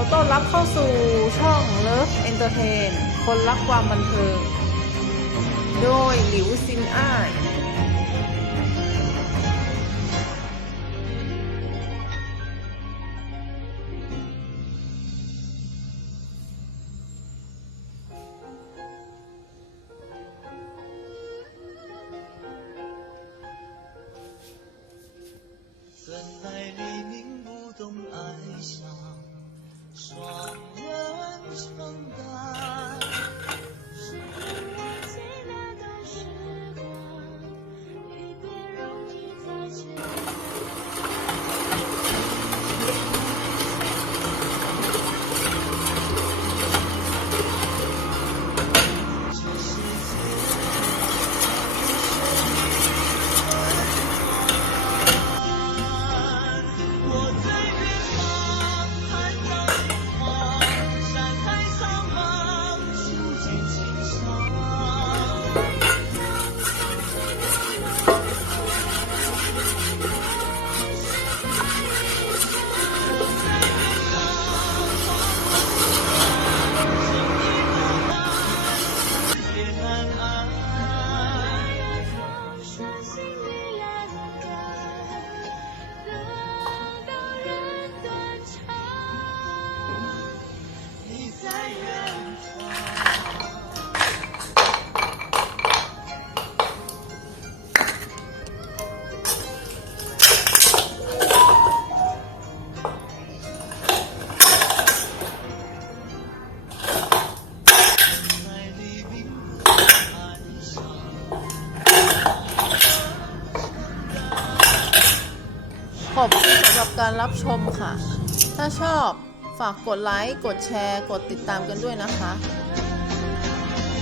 อต้อนรับเข้าสู่ช่อง Love Entertain คนรักความบันเทิง โดยหลิวซินอ้าย 怎奈黎明不懂哀伤， ขอบคุณสำหรับการรับชมค่ะ ถ้าชอบฝากกดไลค์ กดแชร์ กดติดตามกันด้วยนะคะ